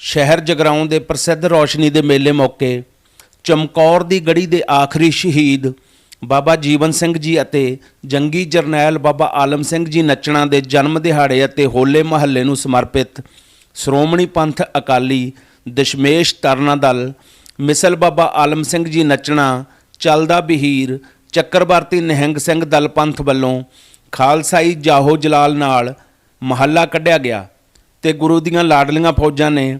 ਸ਼ਹਿਰ ਜਗਰਾਉਂ ਦੇ ਪ੍ਰਸਿੱਧ ਰੌਸ਼ਨੀ ਦੇ ਮੇਲੇ ਮੌਕੇ ਚਮਕੌਰ ਦੀ ਗੜੀ ਦੇ ਆਖਰੀ ਸ਼ਹੀਦ ਬਾਬਾ ਜੀਵਨ ਸਿੰਘ ਜੀ ਅਤੇ ਜੰਗੀ ਜਰਨੈਲ ਬਾਬਾ ਆਲਮ ਸਿੰਘ ਜੀ ਨੱਚਣਾ ਦੇ ਜਨਮ ਦਿਹਾੜੇ ਅਤੇ ਹੋਲੇ ਮਹੱਲੇ ਨੂੰ ਸਮਰਪਿਤ ਸ਼੍ਰੋਮਣੀ ਪੰਥ ਅਕਾਲੀ ਦਸ਼ਮੇਸ਼ ਤਰਨਾ ਦਲ, ਮਿਸਲ ਬਾਬਾ ਆਲਮ ਸਿੰਘ ਜੀ ਨੱਚਣਾ, ਚੱਲਦਾ ਬਹੀਰ, ਚੱਕਰਵਰਤੀ ਨਿਹੰਗ ਸਿੰਘ ਦਲ ਪੰਥ ਵੱਲੋਂ ਖਾਲਸਾਈ ਜਾਹੋ ਜਲਾਲ ਨਾਲ ਮਹੱਲਾ ਕੱਢਿਆ ਗਿਆ। ਤੇ ਗੁਰੂ ਦੀਆਂ ਲਾਡਲੀਆਂ ਫੌਜਾਂ ਨੇ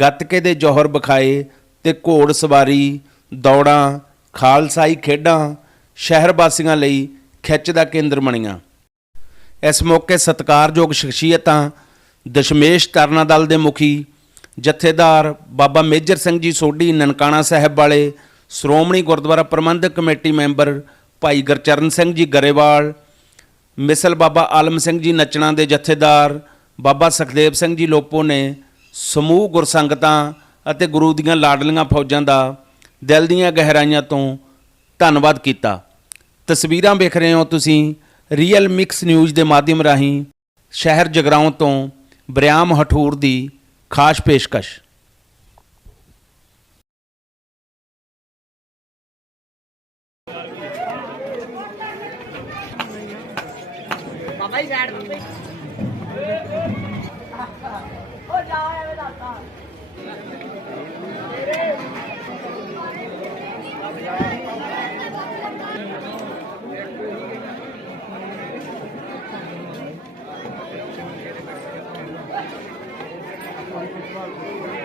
ਗੱਤਕੇ ਦੇ ਜੋਹਰ ਵਿਖਾਏ ਤੇ ਘੋੜ ਸਵਾਰੀ, ਦੌੜਾਂ, ਖਾਲਸਾਈ ਖੇਡਾਂ ਸ਼ਹਿਰ ਵਾਸੀਆਂ ਲਈ ਖਿੱਚ ਦਾ ਕੇਂਦਰ ਬਣੀਆਂ। ਇਸ ਮੌਕੇ ਸਤਿਕਾਰਯੋਗ ਸ਼ਖਸੀਅਤਾਂ ਦਸ਼ਮੇਸ਼ ਤਰਨਾ ਦਲ ਦੇ ਮੁਖੀ, ਜਥੇਦਾਰ ਬਾਬਾ ਮੇਜਰ ਸਿੰਘ ਜੀ ਸੋਢੀ, ਨਨਕਾਣਾ ਸਾਹਿਬ ਵਾਲੇ, ਸ਼੍ਰੋਮਣੀ ਗੁਰਦੁਆਰਾ ਪ੍ਰਬੰਧਕ ਕਮੇਟੀ ਮੈਂਬਰ ਭਾਈ ਗੁਰਚਰਨ ਸਿੰਘ ਜੀ ਗਰੇਵਾਲ, ਮਿਸਲ ਬਾਬਾ ਆਲਮ ਸਿੰਘ ਜੀ ਨੱਚਣਾ ਦੇ ਜਥੇਦਾਰ ਬਾਬਾ ਸੁਖਦੇਵ ਸਿੰਘ ਜੀ ਲੋਪੋ ਨੇ ਸਮੂਹ ਗੁਰਸੰਗਤਾਂ ਅਤੇ ਗੁਰੂ ਦੀਆਂ ਲਾਡਲੀਆਂ ਫੌਜਾਂ ਦਾ ਦਿਲ ਦੀਆਂ ਗਹਿਰਾਈਆਂ ਤੋਂ ਧੰਨਵਾਦ ਕੀਤਾ। ਤਸਵੀਰਾਂ ਵੇਖ ਰਹੇ ਹੋ ਤੁਸੀਂ ਰੀਅਲ ਮਿਕਸ ਨਿਊਜ਼ ਦੇ ਮਾਧਿਅਮ ਰਾਹੀਂ ਸ਼ਹਿਰ ਜਗਰਾਉਂ ਤੋਂ ਬਰਿਆਮ ਹਠੂਰ ਦੀ ਖਾਸ ਪੇਸ਼ਕਸ਼। ਆਵੇ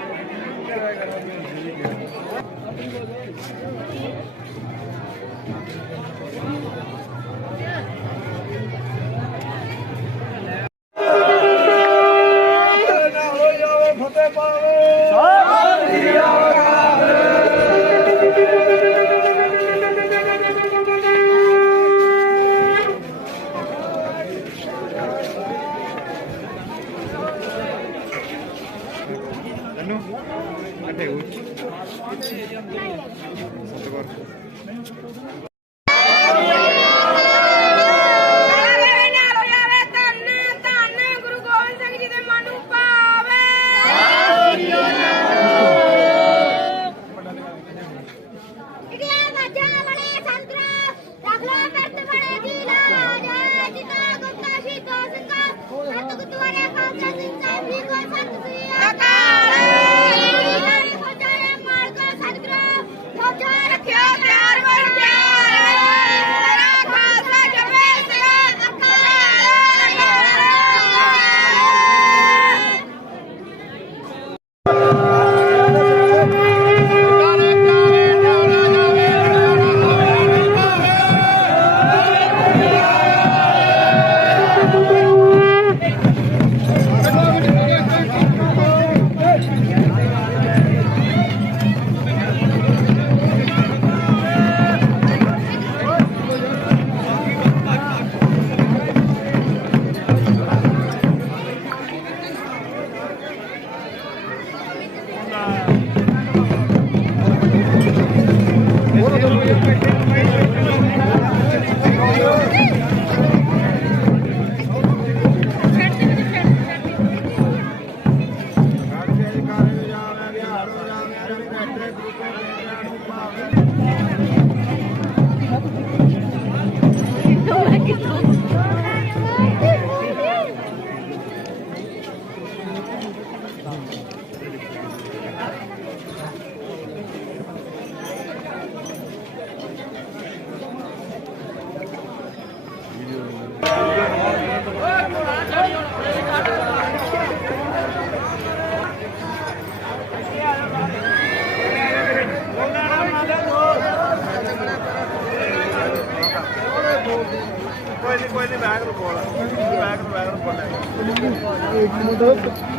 ਲੈ ਕਿੱਥੇ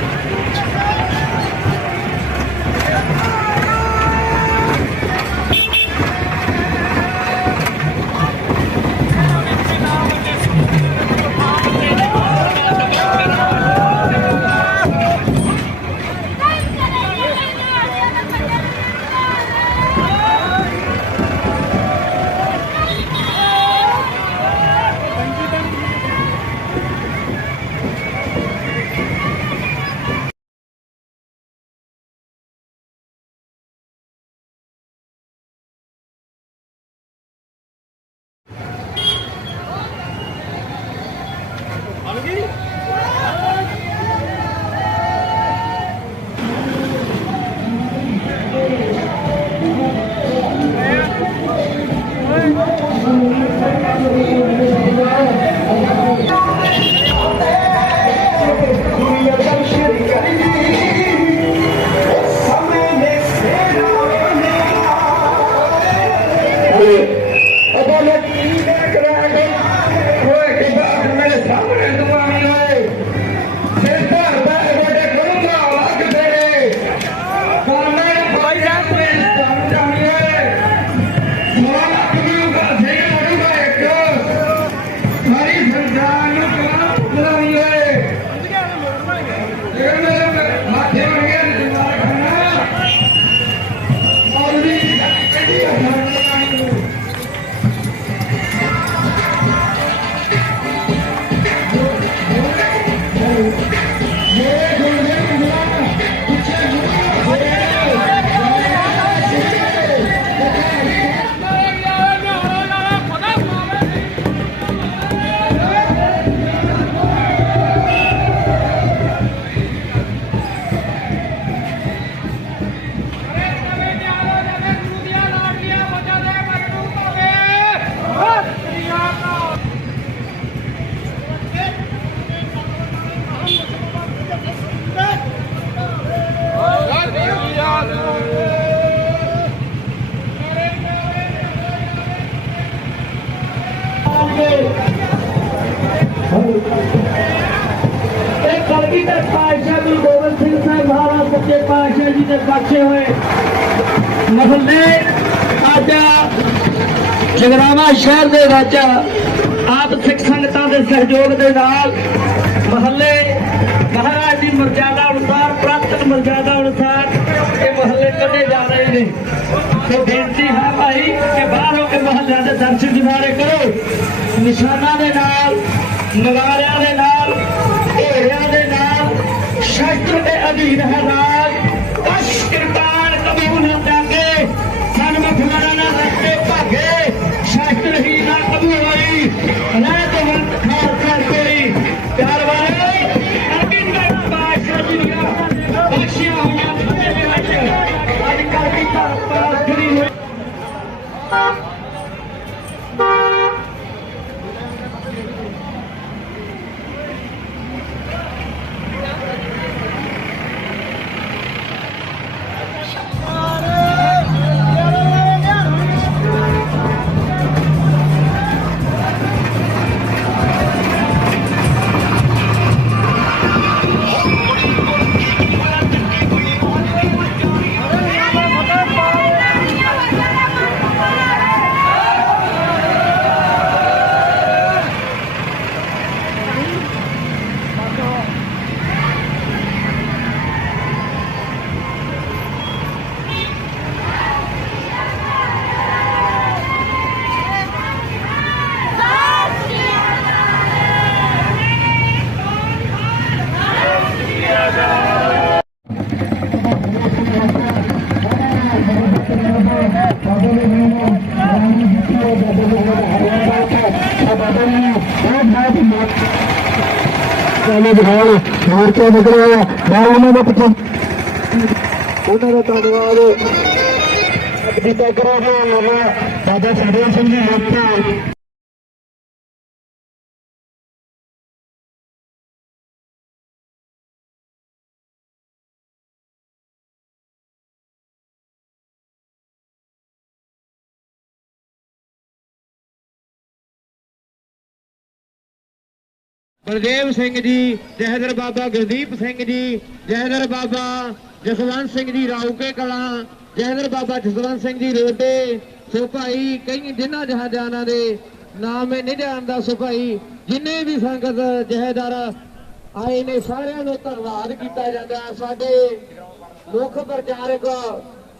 やった! ਸੱਚੇ ਜੀ ਦੇ ਬਖਸ਼ੇ ਹੋਏ ਮਹੱਲੇ ਅੱਜ ਜਗਰਾਵਾ ਸ਼ਹਿਰ ਦੇ ਵਿੱਚ ਆਪ ਸਿੱਖ ਸੰਗਤਾਂ ਦੇ ਸਹਿਯੋਗ ਦੇ ਨਾਲ ਮਹੱਲੇ ਮਹਾਰਾਜ ਦੀ ਮਰਜ਼ਾਦਾ ਅਨੁਸਾਰ ਪ੍ਰਾਪਤ ਮਰਜ਼ਾਦਾ ਅਨੁਸਾਰ ਇਹ ਮਹੱਲੇ ਕੱਢੇ ਜਾ ਰਹੇ ਨੇ। ਤੇ ਬੇਨਤੀ ਹੈ ਭਾਈ ਕਿ ਬਾਹਰ ਹੋ ਕੇ ਮਹੱਲਿਆਂ ਦੇ ਦਰਸ਼ਨ ਦਿਵਾਰੇ ਕਰੋ। ਨਿਸ਼ਾਨਾਂ ਦੇ ਨਾਲ ਨਗਾਰਿਆਂ ਦੇ ਨਾਲ ਢੇਰਿਆਂ ਦੇ ਨਾਲ, ਸ਼ਸਤਰ ਦੇ ਅਧੀਨ ਹੈ ਨਾਲ। ਕਸ਼ ਕਿਰਪਾਨ ਕਬੂਲ ਹੋ ਜਾਗੇ ਸਨਮੁਖ ਮਰਨ ਰੱਖੇ ਭਾਗੇ। ਸ਼ਸਤਰ ਹੀ ਨਾ ਕਬੂਲ ਹੋਈ। ਰਹਿ ਤੋਂ ਵੰਤ ਖਾਲਸਾ ਕੋਈ ਪਿਆਰ ਵਾਲੇ ਅਰਬਿੰਦ ਬਾਦਸ਼ਾਹ ਜੀ ਦੀਆਂ ਬਖਸ਼ੀਆਂ ਹੋਈਆਂ। ਫਤਿਹ ਦੇ ਵਿੱਚ ਅੱਜ ਕੱਲ੍ਹ ਦੀ ਧਰਮ ਖੜੀ ਹੋਈ ਚਾਲੇ ਦਿਖਾਣ ਮਾਰ ਕੇ ਨਿਕਲਿਆ ਮੈਂ ਉਹਨਾਂ ਦਾ ਪਤਾ ਉਹਨਾਂ ਦਾ ਧੰਨਵਾਦ। ਅਬਦੀਤਾ ਕਰਾਂਗੇ ਨਵਾਂ ਬਾਬਾ ਸਰਦੇਵ ਸਿੰਘ ਜੀ, ਲੋਕਾਂ। ਬਲਦੇਵ ਸਿੰਘ ਜੀ, ਜਹਦਰ ਬਾਬਾ ਗੁਰਦੀਪ ਸਿੰਘ ਜੀ, ਜਹਦਰ ਬਾਬਾ ਜਸਵੰਤ ਸਿੰਘ ਜੀ ਰਾਉਕੇ ਕਲਾਂ, ਜਹਦਰ ਬਾਬਾ ਜਸਵੰਤ ਸਿੰਘ ਜੀ ਰੋਡੇ, ਸੋ ਭਾਈ ਕਈ ਜਿਨ੍ਹਾਂ ਜਹਾਜ਼ਾਨਾਂ ਦੇ ਨਾਮ ਮੈਂ ਨਹੀਂ ਜਾਣਦਾ, ਸੋ ਭਾਈ ਜਿੰਨੇ ਵੀ ਸੰਗਤ ਜਹੇਦਾਰ ਆਏ ਨੇ, ਸਾਰਿਆਂ ਨੂੰ ਧੰਨਵਾਦ ਕੀਤਾ ਜਾਂਦਾ। ਸਾਡੇ ਮੁੱਖ ਪ੍ਰਚਾਰਕ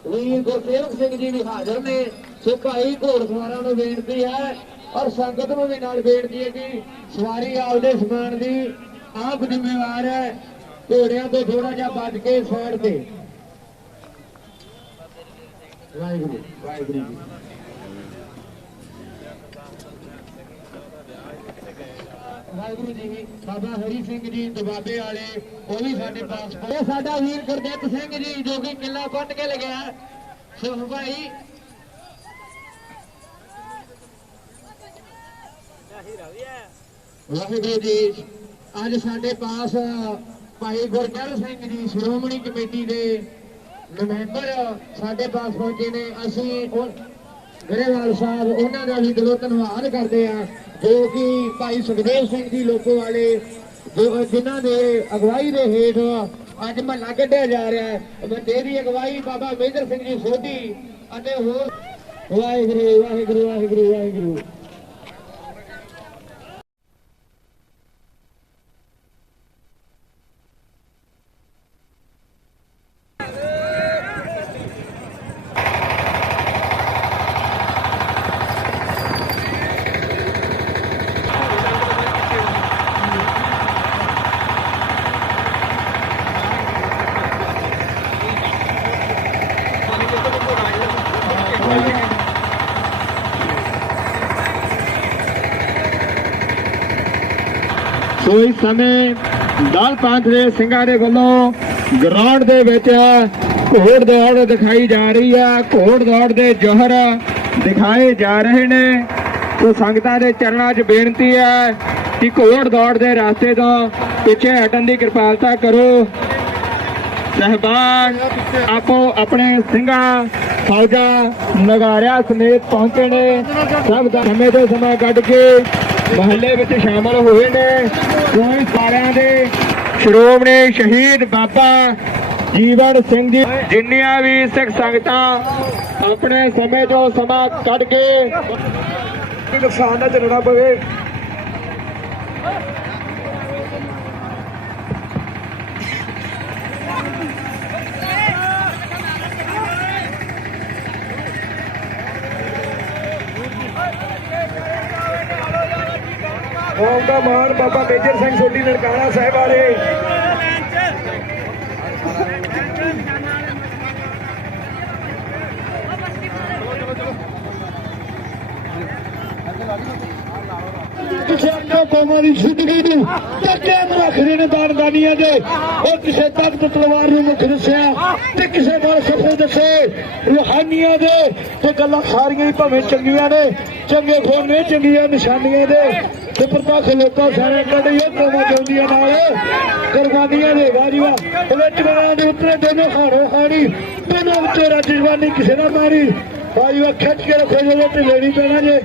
ਵੀਰ ਗੁਰਸੇਵਕ ਸਿੰਘ ਜੀ ਵੀ ਹਾਜ਼ਰ ਨੇ। ਸੋ ਭਾਈ ਘੋੜਸਵਾਰਾਂ ਨੂੰ ਬੇਨਤੀ ਹੈ ਔਰ ਸੰਗਤ ਨੂੰ ਵੀ ਨਾਲ ਬੇਨਤੀ ਹੈ ਕਿ ਸਵਾਰੀ ਆਪਦੇ ਸਮਾਨ ਦੀ ਆਪ ਜ਼ਿੰਮੇਵਾਰ ਹੈ, ਘੋੜਿਆਂ ਤੋਂ ਥੋੜਾ ਜਿਹਾ ਬਚ ਕੇ ਸਾਈਡ ਤੇ। ਵਾਹਿਗੁਰੂ ਵਾਹਿਗੁਰੂ ਜੀ। ਵਾਹਿਗੁਰੂ ਜੀ, ਬਾਬਾ ਹਰੀ ਸਿੰਘ ਜੀ ਦਬਾਬੇ ਵਾਲੇ, ਉਹ ਵੀ ਸਾਡੇ ਪਾਸ ਇਹ ਸਾਡਾ ਵੀਰ ਗੁਰਦਿੱਤ ਸਿੰਘ ਜੀ, ਜੋ ਕਿ ਕਿੱਲਾ ਪੱਟ ਕੇ ਲਗਿਆ ਸੋ ਭਾਈ ਵਾਹਿਗੁਰੂ ਜੀ, ਅੱਜ ਸਾਡੇ ਪਾਸ ਭਾਈ ਗੁਰਜਲ ਸਿੰਘ ਜੀ, ਸ਼੍ਰੋਮਣੀ ਕਮੇਟੀ ਦੇ ਨੁਮਾਇੰਦਰ ਸਾਡੇ ਪਾਸ ਪਹੁੰਚੇ ਨੇ। ਅਸੀਂ ਗਰੇਵਾਲ ਸਾਹਿਬ, ਉਹਨਾਂ ਦਾ ਵੀ ਦਿਲੋਂ ਧੰਨਵਾਦ ਕਰਦੇ ਆ ਜੋ ਕਿ ਭਾਈ ਸੁਖਦੇਵ ਸਿੰਘ ਜੀ ਲੋਕੋ ਵਾਲੇ, ਜੋ ਜਿਨ੍ਹਾਂ ਦੇ ਅਗਵਾਈ ਦੇ ਹੇਠ ਅੱਜ ਮਹੱਲਾ ਕੱਢਿਆ ਜਾ ਰਿਹਾ ਹੈ। ਮੇਰੀ ਅਗਵਾਈ ਬਾਬਾ ਮੇਜਰ ਸਿੰਘ ਜੀ ਸੋਢੀ ਅਤੇ ਹੋਰ। ਵਾਹਿਗੁਰੂ ਵਾਹਿਗੁਰੂ ਵਾਹਿਗੁਰੂ ਵਾਹਿਗੁਰੂ। ਸੋ ਇਸ ਸਮੇਂ ਦਲ ਪੰਥ ਦੇ ਸਿੰਘਾਂ ਦੇ ਵੱਲੋਂ ਗਰਾਊਂਡ ਦੇ ਵਿੱਚ ਘੋੜ ਦੌੜ ਦਿਖਾਈ ਜਾ ਰਹੀ ਆ। ਘੋੜ ਦੌੜ ਦੇ ਜੋਹਰ ਦਿਖਾਏ ਜਾ ਰਹੇ ਨੇ। ਸੋ ਸੰਗਤਾਂ ਦੇ ਚਰਨਾਂ 'ਚ ਬੇਨਤੀ ਹੈ ਕਿ ਘੋੜ ਦੌੜ ਦੇ ਰਾਸਤੇ ਤੋਂ ਪਿੱਛੇ ਹਟਣ ਦੀ ਕਿਰਪਾਲਤਾ ਕਰੋ। ਸਹਿਬਾਨ, ਆਪੋ ਆਪਣੇ ਸਿੰਘਾਂ ਫੌਜਾਂ ਨਗਾਰਿਆਂ ਸਮੇਤ ਪਹੁੰਚੇ ਨੇ। ਸਭ ਦਾ ਸਮੇਂ ਤੋਂ ਸਮਾਂ ਕੱਢ ਕੇ ਮਹੱਲੇ ਵਿੱਚ ਸ਼ਾਮਲ ਹੋਏ ਨੇ। ਕੋਈ ਸਾਰਿਆਂ ਦੇ ਸ਼੍ਰੋਮਣੀ ਸ਼ਹੀਦ ਬਾਬਾ ਜੀਵਨ ਸਿੰਘ ਜੀ, ਜਿੰਨੀਆਂ ਵੀ ਸਿੱਖ ਸੰਗਤਾਂ ਆਪਣੇ ਸਮੇਂ ਤੋਂ ਸਮਾਂ ਕੱਢ ਕੇ ਨੁਕਸਾਨ ਨਾ ਝੱਲਣਾ ਪਵੇ। ਕੌਮ ਦਾ ਮਾਣ ਬਾਬਾ ਮੇਜਰ ਸਿੰਘ ਸੋਢੀ ਨਨਕਾਣਾ ਸਾਹਿਬ ਵਾਲੇ। ਕਿਸੇ ਕੌਮਾਂ ਦੀ ਜ਼ਿੰਦਗੀ ਨੂੰ। ਟੱਕੇ ਰੱਖਦੇ ਨੇ ਦਾਨਦਾਨੀਆਂ ਦੇ ਉਹ ਕਿਸੇ ਤਖਤ ਤਲਵਾਰ ਨੂੰ ਮੁੱਖ ਦੱਸਿਆ ਤੇ ਕਿਸੇ ਬਾਰੇ ਸਫਲ ਦੱਸੇ। ਰੂਹਾਨੀਆਂ ਦੇ ਤੇ ਗੱਲਾਂ ਸਾਰੀਆਂ ਹੀ ਭਾਵੇਂ ਚੰਗੀਆਂ ਨੇ, ਚੰਗੇ ਖੋਣ ਨੇ, ਚੰਗੀਆਂ ਨਿਸ਼ਾਨੀਆਂ ਦੇ। ਤੇ ਪ੍ਰਤੱਖ ਲੋਕਾਂ ਸਾਰੇ ਕੱਢੀ ਉਹ ਕੌਮਾਂ ਚਾਹੁੰਦੀਆਂ ਨਾਲ। ਕੁਰਬਾਨੀਆਂ ਦੇ ਵਾਜੀਵਾ। ਵਿੱਚ ਗਾਂ ਦੇ ਉੱਤੇ ਦੋਨੋਂ ਖਾਣੋ ਖਾਣੀ ਦੋਨੋਂ ਉੱਤੇ ਰੱਜ ਜਵਾਨੀ ਕਿਸੇ ਨਾ ਮਾਰੀ। ਵਾਜੀਵਾ ਖਿੱਚ ਕੇ ਰੱਖੋ ਜਦੋਂ ਤੇ ਲੈਣੀ ਪੈਣਾ ਜੇ।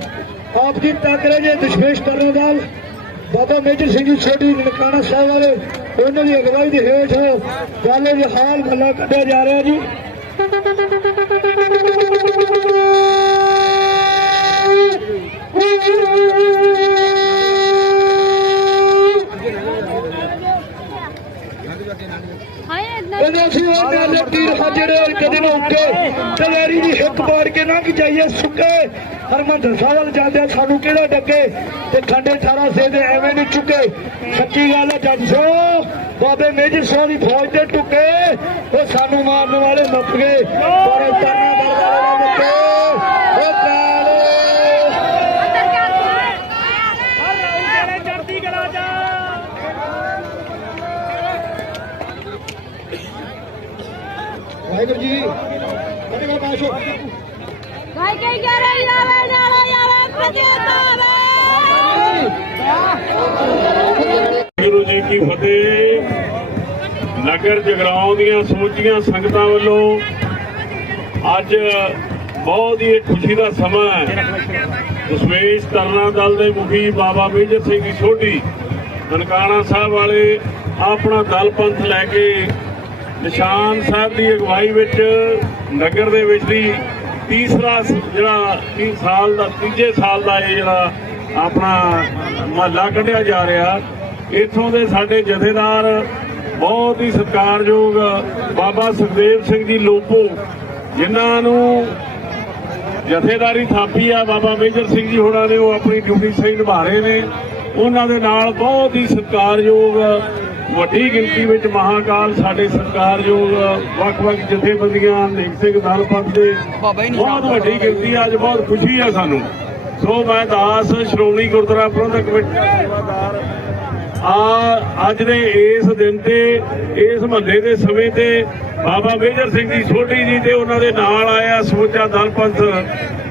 ਆਪ ਜੀ ਟਾਕਰੇ ਜੇ ਦਸ਼ਮੇਸ਼ ਕਰਨ ਨਾਲ। ਬਾਬਾ ਮੇਜਰ ਸਿੰਘ ਜੀ ਛੋਟੀ ਨਨਕਾਣਾ ਸਾਹਿਬ ਵਾਲੇ, ਉਹਨਾਂ ਦੀ ਅਗਵਾਈ ਦੇ ਹੇਠ ਗੱਲ ਦੇ ਹਾਲ ਗੱਲਾਂ ਕੱਢਿਆ ਜਾ ਰਿਹਾ ਜੀ। ਕਹਿੰਦੇ ਅਸੀਂ ਉਹ ਗੱਲ ਤੀਰ ਜਿਹੜੇ ਕਦੇ ਨਾ ਉੱਕੇ ਤਲਵਾਰੀ ਦੀ ਹਿੱਕ ਪਾੜ ਕੇ ਨਾ ਕਿ ਜਾਈਏ ਸੁੱਕੇ। ਹਰਮੰਦਰ ਸਾਹਿਬ ਵੱਲ ਜਾਂਦੇ ਸਾਨੂੰ ਕਿਹੜਾ ਡੱਕੇ? ਤੇ ਖੰਡੇ 18 ਸੇ ਦੇ ਐਵੇਂ ਨਹੀਂ ਚੁੱਕੇ। ਸੱਚੀ ਗੱਲ ਹੈ ਜੱਜ ਸੋ ਬਾਬੇ ਮੇਜਰ ਸਿੰਘ ਦੀ ਫੌਜ ਤੇ ਟੁੱਕੇ। ਉਹ ਸਾਨੂੰ ਮਾਰਨ ਵਾਲੇ ਮੁੱਕ ਗਏ। ਪਰ ਤਰਨਾ ਦਰਬਾਰ ਵਾਲੇ ਮੁੱਕੇ ਉਹ ਕਾਲੇ ਵਾਹਿਗੁਰੂ ਜੀ ਕਦੇ ਕੋ ਪਾਸ਼ੋ ਭਾਈ ਕਈ ਕਹਿ ਰਹੇ ਜਾਵੇ ਨਾਲੇ ਜਾਵੇ ਪ੍ਰਤੀਤਾਵੇ ਗੁਰੂ ਜੀ ਕੀ ਫਤਿਹ ਨਗਰ ਜਗਰਾਉਂ ਦੀਆਂ ਸੰਗਤਾਂ ਵੱਲੋਂ ਅੱਜ ਬਹੁਤ ਹੀ ਖੁਸ਼ੀ ਦਾ ਸਮਾਂ ਹੈ। ਦਸ਼ਮੇਸ਼ ਤਰਨਾ ਦਲ ਦੇ ਮੁਖੀ ਬਾਬਾ ਮੇਜਰ ਸਿੰਘ ਦੀ ਸੋਢੀ ਨਨਕਾਣਾ ਸਾਹਿਬ ਵਾਲੇ ਆਪਣਾ ਦਲ ਪੰਥ ਲੈ ਕੇ ਨਿਸ਼ਾਨ ਸਾਹਿਬ ਦੀ ਅਗਵਾਈ ਵਿੱਚ ਨਗਰ ਦੇ ਵਿੱਚ ਦੀ ਤੀਸਰਾ ਜਿਹੜਾ 30 ਸਾਲ ਦਾ, ਤੀਜੇ ਸਾਲ ਦਾ ਇਹ ਜਿਹੜਾ ਆਪਣਾ ਮਹੱਲਾ ਕੱਢਿਆ ਜਾ ਰਿਹਾ। ਇਥੋਂ ਦੇ ਸਾਡੇ ਜਥੇਦਾਰ ਬਹੁਤ ਹੀ ਸਤਿਕਾਰਯੋਗ ਬਾਬਾ ਸੁਖਦੇਵ ਸਿੰਘ ਜੀ ਲੋਪੋ ਜਿਨ੍ਹਾਂ ਨੂੰ ਜਥੇਦਾਰੀ ਥਾਪੀ ਆ ਬਾਬਾ ਮੇਜਰ ਸਿੰਘ ਜੀ ਹੋਣਾ ਨੇ ਉਹ ਆਪਣੀ ਡਿਊਟੀ ਸਹੀ ਨਿਭਾ ਰਹੇ ਨੇ। ਉਹਨਾਂ ਦੇ ਨਾਲ ਬਹੁਤ ਹੀ ਸਤਿਕਾਰਯੋਗ ਵੱਡੀ ਗਿਣਤੀ ਵਿੱਚ ਮਹਾਕਾਲ ਸਾਡੇ ਸਤਿਕਾਰਯੋਗ ਵੱਖ-ਵੱਖ ਜਥੇਬੰਦੀਆਂ ਨੇਕ ਸਿੰਘ ਦਲ ਪੰਥ ਦੇ ਬਹੁਤ ਵੱਡੀ ਗਿਣਤੀ ਅੱਜ ਬਹੁਤ ਖੁਸ਼ੀ ਆ ਸਾਨੂੰ। ਸੋ ਮੈਂ ਦਾਸ ਸ਼੍ਰੋਮਣੀ ਗੁਰਦੁਆਰਾ ਪ੍ਰਬੰਧਕ ਕਮੇਟੀ ਦਾ ਸੇਵਾਦਾਰ ਆ, ਅੱਜ ਦੇ ਇਸ ਦਿਨ ਤੇ, ਇਸ ਮਹੱਲੇ ਦੇ ਸਮੇਂ ਤੇ ਬਾਬਾ ਮੇਜਰ ਸਿੰਘ ਜੀ ਸੋਢੀ ਜੀ ਤੇ ਉਹਨਾਂ ਦੇ ਨਾਲ ਆਇਆ ਸਮੁੱਚਾ ਦਲ ਪੰਥ।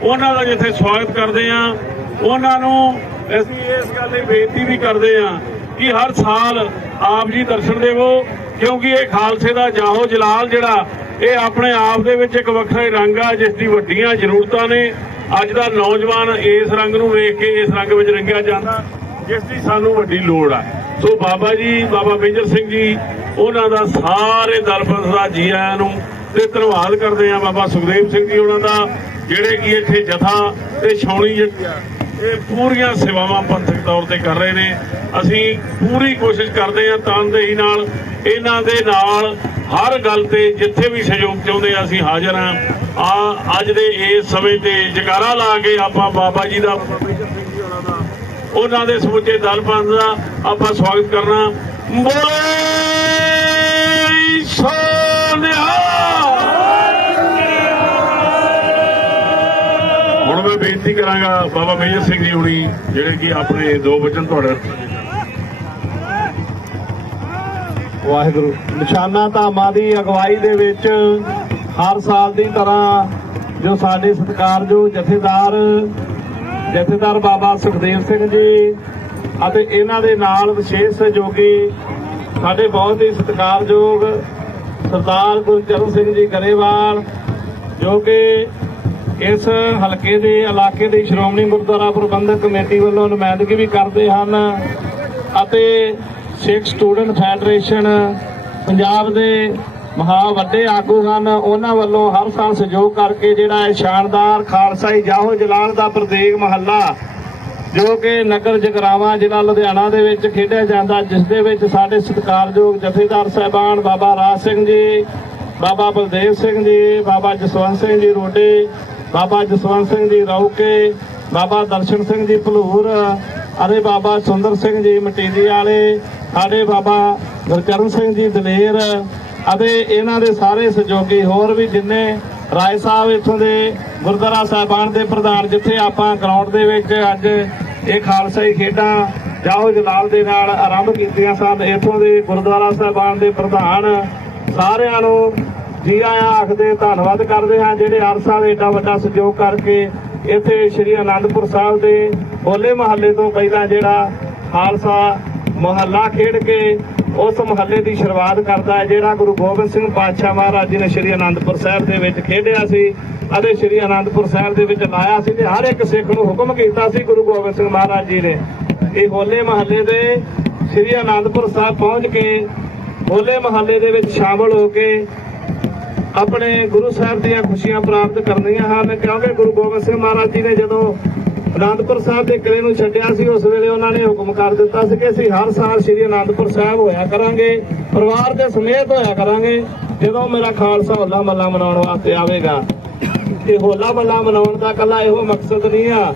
ਉਹਨਾਂ ਦਾ ਜਿੱਥੇ ਸਵਾਗਤ ਕਰਦੇ ਆ, ਉਹਨਾਂ ਨੂੰ ਅਸੀਂ ਇਸ ਗੱਲ ਲਈ ਬੇਨਤੀ ਵੀ ਕਰਦੇ ਆ ਕਿ ਹਰ ਸਾਲ ਆਪ ਜੀ ਦਰਸ਼ਨ ਦੇਵੋ, ਕਿਉਂਕਿ ਇਹ ਖਾਲਸੇ ਦਾ ਜਾਹੋ ਜਲਾਲ ਜਿਹੜਾ, ਇਹ ਆਪਣੇ ਆਪ ਦੇ ਵਿੱਚ ਇੱਕ ਵੱਖਰਾ ਹੀ ਰੰਗ ਆ, ਜਿਸ ਦੀ ਵੱਡੀਆਂ ਜ਼ਰੂਰਤਾਂ ਨੇ। ਅੱਜ ਦਾ ਨੌਜਵਾਨ ਇਸ ਰੰਗ ਨੂੰ ਵੇਖ ਕੇ ਇਸ ਰੰਗ ਵਿੱਚ ਰੰਗਿਆ ਜਾਂਦਾ। ਜਿਸ ਦੀ ਸਾਨੂੰ ਵੱਡੀ ਲੋੜ ਆ। ਸੋ ਬਾਬਾ ਜੀ, ਬਾਬਾ ਮੇਜਰ ਸਿੰਘ ਜੀ, ਉਹਨਾਂ ਦਾ ਸਾਰੇ ਦਰਪੰਥ ਦਾ ਜੀ ਆਇਆਂ ਨੂੰ ਤੇ ਧੰਨਵਾਦ ਕਰਦੇ ਆ ਬਾਬਾ ਸੁਖਦੇਵ ਸਿੰਘ ਜੀ ਉਹਨਾਂ ਦਾ, ਜਿਹੜੇ ਕੀ ਇੱਥੇ ਜਥਾ ਤੇ ਛਾਉਣੀ ਇਹ ਪੂਰੀਆਂ ਸੇਵਾਵਾਂ ਪੰਥਕ ਤੌਰ ਤੇ ਕਰ ਰਹੇ ਨੇ। ਅਸੀਂ ਪੂਰੀ ਕੋਸ਼ਿਸ਼ ਕਰਦੇ ਆ ਤਨਦੇਹੀ ਨਾਲ, ਇਹਨਾਂ ਦੇ ਨਾਲ ਹਰ ਗੱਲ ਤੇ ਜਿੱਥੇ ਵੀ ਸਹਿਯੋਗ ਚਾਹੁੰਦੇ ਆ ਅਸੀਂ ਹਾਜ਼ਰ ਆ ਆ ਅੱਜ ਦੇ ਇਸ ਸਮੇਂ ਤੇ ਜਕਾਰਾ ਲਾ ਕੇ ਆਪਾਂ ਬਾਬਾ ਜੀ ਦਾ ਬਾਬਾ ਮੇਜਰ ਸਿੰਘ ਜੀ ਹੋਣਾ ਦਾ ਉਹਨਾਂ ਦੇ ਸਮੁੱਚੇ ਦਲ ਪੰਥ ਦਾ ਆਪਾਂ ਸਵਾਗਤ ਕਰਨਾ। ਬੋਲੇ ਸੋਨਿਹਾ ਹੁਣ ਮੈਂ ਬੇਨਤੀ ਕਰਾਂਗਾ ਬਾਬਾ ਮੇਜਰ ਸਿੰਘ ਜੀ ਹੁਣੀ, ਜਿਹੜੇ ਕਿ ਆਪਣੇ ਦੋ ਵਚਨ ਤੁਹਾਡੇ ਵਾਹਿਗੁਰੂ। ਨਿਸ਼ਾਨਾ ਧਾਮਾਂ ਦੀ ਅਗਵਾਈ ਦੇ ਵਿੱਚ ਹਰ ਸਾਲ ਦੀ ਤਰ੍ਹਾਂ ਜੋ ਸਾਡੇ ਸਤਿਕਾਰਯੋਗ ਜਥੇਦਾਰ ਜਥੇਦਾਰ ਬਾਬਾ ਸੁਖਦੇਵ ਸਿੰਘ ਜੀ ਅਤੇ ਇਹਨਾਂ ਦੇ ਨਾਲ ਵਿਸ਼ੇਸ਼ ਸਹਿਯੋਗੀ ਸਾਡੇ ਬਹੁਤ ਹੀ ਸਤਿਕਾਰਯੋਗ ਸਰਦਾਰ ਗੁਰਚਰਨ ਸਿੰਘ ਜੀ ਗਰੇਵਾਲ, ਜੋ ਕਿ ਇਸ ਹਲਕੇ ਦੇ ਇਲਾਕੇ ਦੀ ਸ਼੍ਰੋਮਣੀ ਗੁਰਦੁਆਰਾ ਪ੍ਰਬੰਧਕ ਕਮੇਟੀ ਵੱਲੋਂ ਨੁਮਾਇੰਦਗੀ ਵੀ ਕਰਦੇ ਹਨ ਅਤੇ ਸਿੱਖ ਸਟੂਡੈਂਟ ਫੈਡਰੇਸ਼ਨ ਪੰਜਾਬ ਦੇ ਮਹਾ ਵੱਡੇ ਆਗੂ ਹਨ। ਉਹਨਾਂ ਵੱਲੋਂ ਹਰ ਸਾਲ ਸਹਿਯੋਗ ਕਰਕੇ ਜਿਹੜਾ ਇਹ ਸ਼ਾਨਦਾਰ ਖਾਲਸਾਈ ਜਾਹੋ ਜਲਾਲ ਦਾ ਪ੍ਰਤੀਕ ਮਹੱਲਾ, ਜੋ ਕਿ ਨਗਰ ਜਗਰਾਵਾਂ, ਜ਼ਿਲ੍ਹਾ ਲੁਧਿਆਣਾ ਦੇ ਵਿੱਚ ਖੇਡਿਆ ਜਾਂਦਾ, ਜਿਸ ਦੇ ਵਿੱਚ ਸਾਡੇ ਸਤਿਕਾਰਯੋਗ ਜਥੇਦਾਰ ਸਾਹਿਬਾਨ ਬਾਬਾ ਰਾਜ ਸਿੰਘ ਜੀ, ਬਾਬਾ ਬਲਦੇਵ ਸਿੰਘ ਜੀ, ਬਾਬਾ ਜਸਵੰਤ ਸਿੰਘ ਜੀ ਰੋਡੇ, ਬਾਬਾ ਜਸਵੰਤ ਸਿੰਘ ਜੀ ਰੌਕੇ, ਬਾਬਾ ਦਰਸ਼ਨ ਸਿੰਘ ਜੀ ਭਲੂਰ, ਅਤੇ ਬਾਬਾ ਸੁੰਦਰ ਸਿੰਘ ਜੀ ਮਟੀਰੀ ਵਾਲੇ, ਸਾਡੇ ਬਾਬਾ ਗੁਰਚਰਨ ਸਿੰਘ ਜੀ ਦਲੇਰ ਅਤੇ ਇਹਨਾਂ ਦੇ ਸਾਰੇ ਸਹਿਯੋਗੀ ਹੋਰ ਵੀ ਜਿੰਨੇ ਰਾਏ ਸਾਹਿਬ ਇੱਥੋਂ ਦੇ ਗੁਰਦੁਆਰਾ ਸਾਹਿਬਾਨ ਦੇ ਪ੍ਰਧਾਨ ਜਿੱਥੇ ਆਪਾਂ ਗਰਾਊਂਡ ਦੇ ਵਿੱਚ ਅੱਜ ਇਹ ਖਾਲਸਾਈ ਖੇਡਾਂ ਜਾਹੋ ਜਲਾਲ ਦੇ ਨਾਲ ਆਰੰਭ ਕੀਤੀਆਂ ਸਨ, ਇੱਥੋਂ ਦੇ ਗੁਰਦੁਆਰਾ ਸਾਹਿਬਾਨ ਦੇ ਪ੍ਰਧਾਨ ਸਾਰਿਆਂ ਨੂੰ ਜੀ ਆਇਆਂ ਆਖਦੇ ਧੰਨਵਾਦ ਕਰਦੇ ਹਾਂ, ਜਿਹੜੇ ਹਰ ਸਾਲ ਏਡਾ ਵੱਡਾ ਸਹਿਯੋਗ ਕਰਕੇ ਇੱਥੇ ਸ੍ਰੀ ਅਨੰਦਪੁਰ ਸਾਹਿਬ ਦੇ ਹੋਲੇ ਮਹੱਲੇ ਤੋਂ ਪਹਿਲਾਂ ਜਿਹੜਾ ਖਾਲਸਾ ਮੁਹੱਲਾ ਖੇਡ ਕੇ ਉਸ ਮੁਹੱਲੇ ਦੀ ਸ਼ੁਰੂਆਤ ਕਰਦਾ ਹੈ, ਜਿਹੜਾ ਗੁਰੂ ਗੋਬਿੰਦ ਸਿੰਘ ਪਾਤਸ਼ਾਹ ਮਹਾਰਾਜ ਜੀ ਨੇ ਸ੍ਰੀ ਅਨੰਦਪੁਰ ਸਾਹਿਬ ਦੇ ਵਿੱਚ ਖੇਡਿਆ ਸੀ ਅਤੇ ਸ੍ਰੀ ਅਨੰਦਪੁਰ ਸਾਹਿਬ ਦੇ ਵਿੱਚ ਲਾਇਆ ਸੀ ਤੇ ਹਰ ਇੱਕ ਸਿੱਖ ਨੂੰ ਹੁਕਮ ਕੀਤਾ ਸੀ ਗੁਰੂ ਗੋਬਿੰਦ ਸਿੰਘ ਮਹਾਰਾਜ ਜੀ ਨੇ। ਇਹ ਹੋਲੇ ਮਹੱਲੇ ਦੇ ਸ੍ਰੀ ਅਨੰਦਪੁਰ ਸਾਹਿਬ ਪਹੁੰਚ ਕੇ ਹੋਲੇ ਮਹੱਲੇ ਦੇ ਵਿੱਚ ਸ਼ਾਮਲ ਹੋ ਕੇ ਆਪਣੇ ਗੁਰੂ ਸਾਹਿਬ ਦੀਆਂ ਖੁਸ਼ੀਆਂ ਪ੍ਰਾਪਤ ਕਰਨੀਆਂ ਹਨ, ਕਿਉਂਕਿ ਗੁਰੂ ਗੋਬਿੰਦ ਸਿੰਘ ਮਹਾਰਾਜ ਜੀ ਨੇ ਜਦੋਂ ਅਨੰਦਪੁਰ ਸਾਹਿਬ ਦੇ ਕਿਲੇ ਨੂੰ ਛੱਡਿਆ ਸੀ, ਉਸ ਵੇਲੇ ਉਹਨਾਂ ਨੇ ਹੁਕਮ ਕਰ ਦਿੱਤਾ ਸੀ ਕਿ ਅਸੀਂ ਹਰ ਸਾਲ ਸ੍ਰੀ ਅਨੰਦਪੁਰ ਸਾਹਿਬ ਹੋਇਆ ਕਰਾਂਗੇ, ਪਰਿਵਾਰ ਦੇ ਸਮੇਤ ਹੋਇਆ ਕਰਾਂਗੇ, ਜਦੋਂ ਮੇਰਾ ਖਾਲਸਾ ਹੋਲਾ ਮੱਲਾ ਮਨਾਉਣ ਵਾਸਤੇ ਆਵੇਗਾ। ਤੇ ਹੋਲਾ ਮੱਲਾ ਮਨਾਉਣ ਦਾ ਕੱਲਾ ਇਹੋ ਮਕਸਦ ਨਹੀਂ ਆ।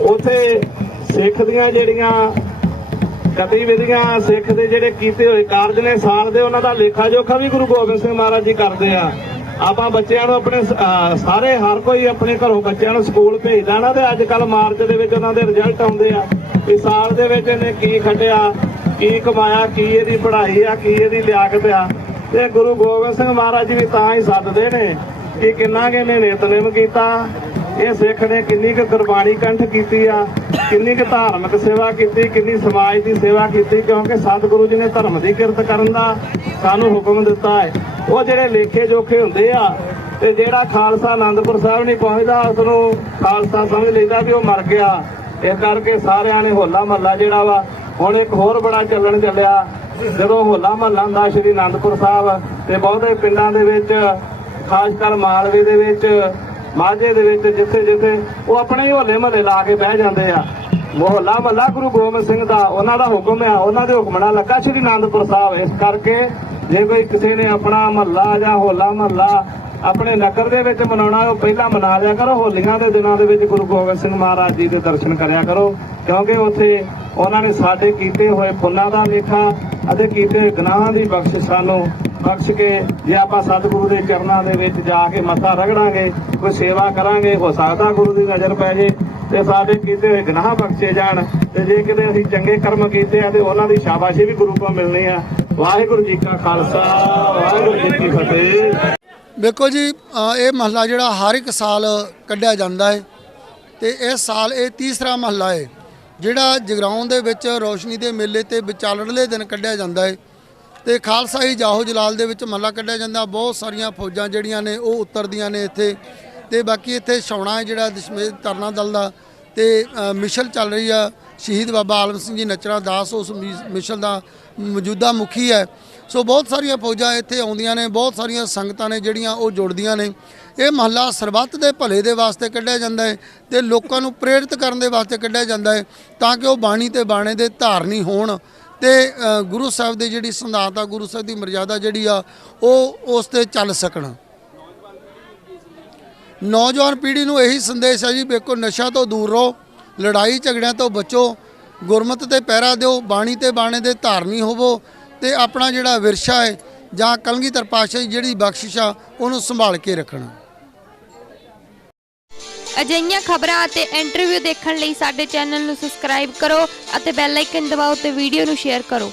ਉਥੇ ਸਿੱਖ ਦੀਆਂ ਜਿਹੜੀਆਂ ਗਤੀਵਿਧੀਆਂ, ਸਿੱਖ ਦੇ ਜਿਹੜੇ ਕੀਤੇ ਹੋਏ ਕਾਰਜ ਨੇ, ਸਾਲ ਦੇ ਉਹਨਾਂ ਦਾ ਲੇਖਾ ਜੋਖਾ ਵੀ ਗੁਰੂ ਗੋਬਿੰਦ ਸਿੰਘ ਮਹਾਰਾਜ ਜੀ ਕਰਦੇ ਆ। ਆਪਾਂ ਬੱਚਿਆਂ ਨੂੰ ਆਪਣੇ ਸਾਰੇ, ਹਰ ਕੋਈ ਆਪਣੇ ਘਰੋਂ ਬੱਚਿਆਂ ਨੂੰ ਸਕੂਲ ਭੇਜਦਾ ਨਾ, ਤੇ ਅੱਜ ਕੱਲ ਮਾਰਚ ਦੇ ਵਿੱਚ ਉਹਨਾਂ ਦੇ ਰਿਜ਼ਲਟ ਆਉਂਦੇ ਆ ਵੀ ਸਾਲ ਦੇ ਵਿੱਚ ਇਹਨੇ ਕੀ ਖੱਟਿਆ, ਕੀ ਕਮਾਇਆ, ਕੀ ਇਹਦੀ ਪੜ੍ਹਾਈ ਆ, ਕੀ ਇਹਦੀ ਲਿਆਕਤ ਆ। ਤੇ ਗੁਰੂ ਗੋਬਿੰਦ ਸਿੰਘ ਮਹਾਰਾਜ ਜੀ ਵੀ ਤਾਂ ਹੀ ਸੱਦਦੇ ਨੇ ਕਿ ਕਿੰਨਾ ਕਿ ਇਹਨੇ ਨਿਤਨੇਮ ਕੀਤਾ, ਇਹ ਸਿੱਖ ਨੇ ਕਿੰਨੀ ਕੁ ਗੁਰਬਾਣੀ ਕੰਠ ਕੀਤੀ ਆ ਕਿੰਨੀ ਕੁ ਧਾਰਮਿਕ ਸੇਵਾ ਕੀਤੀ, ਕਿੰਨੀ ਸਮਾਜ ਦੀ ਸੇਵਾ ਕੀਤੀ, ਕਿਉਂਕਿ ਸਤਿਗੁਰੂ ਜੀ ਨੇ ਧਰਮ ਦੀ ਕਿਰਤ ਕਰਨ ਦਾ ਸਾਨੂੰ ਹੁਕਮ ਦਿੱਤਾ ਹੈ। ਉਹ ਜਿਹੜੇ ਲੇਖੇ ਜੋਖੇ ਹੁੰਦੇ ਆ, ਤੇ ਜਿਹੜਾ ਖਾਲਸਾ ਆਨੰਦਪੁਰ ਸਾਹਿਬ ਨਹੀਂ ਪਹੁੰਚਦਾ, ਉਸ ਨੂੰ ਖਾਲਸਾ ਸਮਝ ਲੈਂਦਾ ਵੀ ਉਹ ਮਰ ਗਿਆ। ਇਸ ਕਰਕੇ ਸਾਰਿਆਂ ਨੇ ਹੋਲਾ ਮਹੱਲਾ ਜਿਹੜਾ ਵਾ, ਹੁਣ ਇੱਕ ਹੋਰ ਬੜਾ ਚੱਲਣ ਚੱਲਿਆ। ਜਦੋਂ ਹੋਲਾ ਮਹੱਲਾ ਹੁੰਦਾ ਸ਼੍ਰੀ ਆਨੰਦਪੁਰ ਸਾਹਿਬ, ਤੇ ਬਹੁਤੇ ਪਿੰਡਾਂ ਦੇ ਵਿੱਚ, ਖਾਸ ਕਰ ਮਾਲਵੇ ਦੇ ਵਿੱਚ ਮਾਝੇ ਦੇ ਵਿੱਚ ਜਿੱਥੇ ਜਿੱਥੇ ਉਹ ਆਪਣੇ ਹੀ ਹੋਲੇ ਮਹੱਲੇ ਲਾ ਕੇ ਬਹਿ ਜਾਂਦੇ ਆ। ਮੁਹੱਲਾ ਮਹੱਲਾ ਗੁਰੂ ਗੋਬਿੰਦ ਸਿੰਘ ਦਾ ਉਹਨਾਂ ਦਾ ਹੁਕਮ ਆ, ਉਹਨਾਂ ਦੇ ਹੁਕਮ ਨਾਲ ਲੱਗਾ ਸ਼੍ਰੀ ਆਨੰਦਪੁਰ ਸਾਹਿਬ। ਇਸ ਕਰਕੇ ਜੇ ਕੋਈ ਕਿਸੇ ਨੇ ਆਪਣਾ ਮਹੱਲਾ ਜਾਂ ਹੋਲਾ ਮਹੱਲਾ ਆਪਣੇ ਨਗਰ ਦੇ ਵਿੱਚ ਮਨਾਉਣਾ ਉਹ ਪਹਿਲਾਂ ਮਨਾ ਲਿਆ ਕਰੋ। ਹੋਲੀਆਂ ਦੇ ਦਿਨਾਂ ਦੇ ਵਿੱਚ ਗੁਰੂ ਗੋਬਿੰਦ ਸਿੰਘ ਮਹਾਰਾਜ ਜੀ ਦੇ ਦਰਸ਼ਨ ਕਰਿਆ ਕਰੋ। ਕਿਉਂਕਿ ਉੱਥੇ ਉਹਨਾਂ ਨੇ ਸਾਡੇ ਕੀਤੇ ਹੋਏ ਪੁੰਨਾਂ ਦਾ ਲੇਖਾ ਅਤੇ ਕੀਤੇ ਹੋਏ ਗੁਨਾਹਾਂ ਦੀ ਬਖਸ਼ਿਸ਼ ਸਾਨੂੰ ਬਖਸ਼ ਕੇ ਜੇ ਆਪਾਂ ਸਤਿਗੁਰੂ ਦੇ ਚਰਨਾਂ ਦੇ ਵਿੱਚ ਜਾ ਕੇ ਮੱਥਾ ਰਗੜਾਂਗੇ, ਕੋਈ ਸੇਵਾ ਕਰਾਂਗੇ ਹੋ ਸਕਦਾ ਗੁਰੂ ਦੀ ਨਜ਼ਰ ਪੈ ਜੇ, ਤੇ ਸਾਡੇ ਕੀਤੇ ਹੋਏ ਗੁਨਾਹ ਬਖਸ਼ੇ ਜਾਣ, ਤੇ ਜੇ ਕਿਤੇ ਅਸੀਂ ਚੰਗੇ ਕਰਮ ਕੀਤੇ ਆ, ਤੇ ਉਹਨਾਂ ਦੀ ਸ਼ਾਬਾਸ਼ੀ ਵੀ ਗੁਰੂ ਕੋਲ ਮਿਲਣੀ ਆ। ਵਾਹਿਗੁਰੂ ਜੀ ਕਾ ਖਾਲਸਾ, ਵਾਹਿਗੁਰੂ ਜੀ ਕੀ ਫਤਿਹ। ਵੇਖੋ ਜੀ ਇਹ ਮਹੱਲਾ ਜਿਹੜਾ ਹਰ ਇੱਕ ਸਾਲ ਕੱਢਿਆ ਜਾਂਦਾ ਹੈ, ਤੇ ਇਸ ਸਾਲ ਇਹ ਤੀਸਰਾ ਮਹੱਲਾ ਹੈ, ਜਿਹੜਾ ਜਗਰਾਉਂ ਦੇ ਵਿੱਚ ਰੋਸ਼ਨੀ ਦੇ ਮੇਲੇ ਤੇ ਵਿਚਾਲੜਲੇ ਦਿਨ ਕੱਢਿਆ ਜਾਂਦਾ ਹੈ। ਤੇ ਖਾਲਸਾ ਹੀ ਜਾਹੋ ਜਲਾਲ ਦੇ ਵਿੱਚ ਮਹੱਲਾ ਕੱਢਿਆ ਜਾਂਦਾ। ਬਹੁਤ ਸਾਰੀਆਂ ਫੌਜਾਂ ਜਿਹੜੀਆਂ ਨੇ ਉਹ ਉਤਰਦੀਆਂ ਨੇ ਇੱਥੇ। ਤੇ ਬਾਕੀ ਇੱਥੇ ਛਾਉਣਾ ਹੈ ਜਿਹੜਾ ਦਸ਼ਮੇਸ਼ ਤਰਨਾ ਦਲ ਦਾ। ਤੇ ਅ, ਮਿਸ਼ਲ ਚੱਲ ਰਹੀ ਆ। ਸ਼ਹੀਦ ਬਾਬਾ ਆਲਮ ਸਿੰਘ ਜੀ ਨਚਰਾ ਦਾਸ ਉਸ ਮਿ- ਮਿਸ਼ਲ ਦਾ ਮੌਜੂਦਾ ਮੁਖੀ ਹੈ। ਸੋ ਬਹੁਤ ਸਾਰੀਆਂ ਫੌਜਾਂ ਇੱਥੇ ਆਉਂਦੀਆਂ ਨੇ। ਬਹੁਤ ਸਾਰੀਆਂ ਸੰਗਤਾਂ ਨੇ ਜਿਹੜੀਆਂ ਉਹ ਜੁੜਦੀਆਂ ਨੇ। ਇਹ ਮਹੱਲਾ ਸਰਬੱਤ ਦੇ ਭਲੇ ਦੇ ਵਾਸਤੇ ਕੱਢਿਆ ਜਾਂਦਾ ਹੈ ਤੇ ਲੋਕਾਂ ਨੂੰ ਪ੍ਰੇਰਿਤ ਕਰਨ ਦੇ ਵਾਸਤੇ ਕੱਢਿਆ ਜਾਂਦਾ ਹੈ ਤਾਂ ਕਿ ਉਹ ਬਾਣੀ ਤੇ ਬਾਣੇ ਦੇ ਧਾਰਨੀ ਹੋਣ। ਤੇ ਗੁਰੂ ਸਾਹਿਬ ਦੀ ਜਿਹੜੀ ਸੰਦਾਤ ਆ, ਗੁਰੂ ਸਾਹਿਬ ਦੀ ਮਰਜ਼ਾਦਾ ਜਿਹੜੀ ਆ, ਉਹ ਉਸ ਤੇ ਚੱਲ ਸਕਣ। ਨੌਜਵਾਨ ਪੀੜ੍ਹੀ ਨੂੰ ਇਹੀ ਸੰਦੇਸ਼ ਹੈ ਜੀ, ਵੇਖੋ ਨਸ਼ਾ ਤੋਂ ਦੂਰ ਰਹੋ, ਲੜਾਈ ਝਗੜਿਆਂ ਤੋਂ ਬਚੋ, ਗੁਰਮਤ ਤੇ ਪਹਿਰਾ ਦਿਓ, ਬਾਣੀ ਤੇ ਬਾਣੇ ਦੇ ਧਾਰਨੀ ਹੋਵੋ ਤੇ ਆਪਣਾ ਜਿਹੜਾ ਵਿਰਸਾ ਹੈ ਜਾਂ ਕਲਗੀਧਰ ਪਾਤਸ਼ਾਹ ਜਿਹੜੀ ਬਖਸ਼ਿਸ਼ ਆ, ਉਹਨੂੰ ਸੰਭਾਲ ਕੇ ਰੱਖਣਾ। ਅਜਿਹੀਆਂ ਖਬਰਾਂ ਅਤੇ ਇੰਟਰਵਿਊ ਦੇਖਣ ਲਈ ਸਾਡੇ ਚੈਨਲ ਨੂੰ ਸਬਸਕ੍ਰਾਈਬ ਕਰੋ ਅਤੇ ਬੈਲ ਆਈਕਨ ਦਬਾਓ ਤੇ ਵੀਡੀਓ ਨੂੰ ਸ਼ੇਅਰ ਕਰੋ।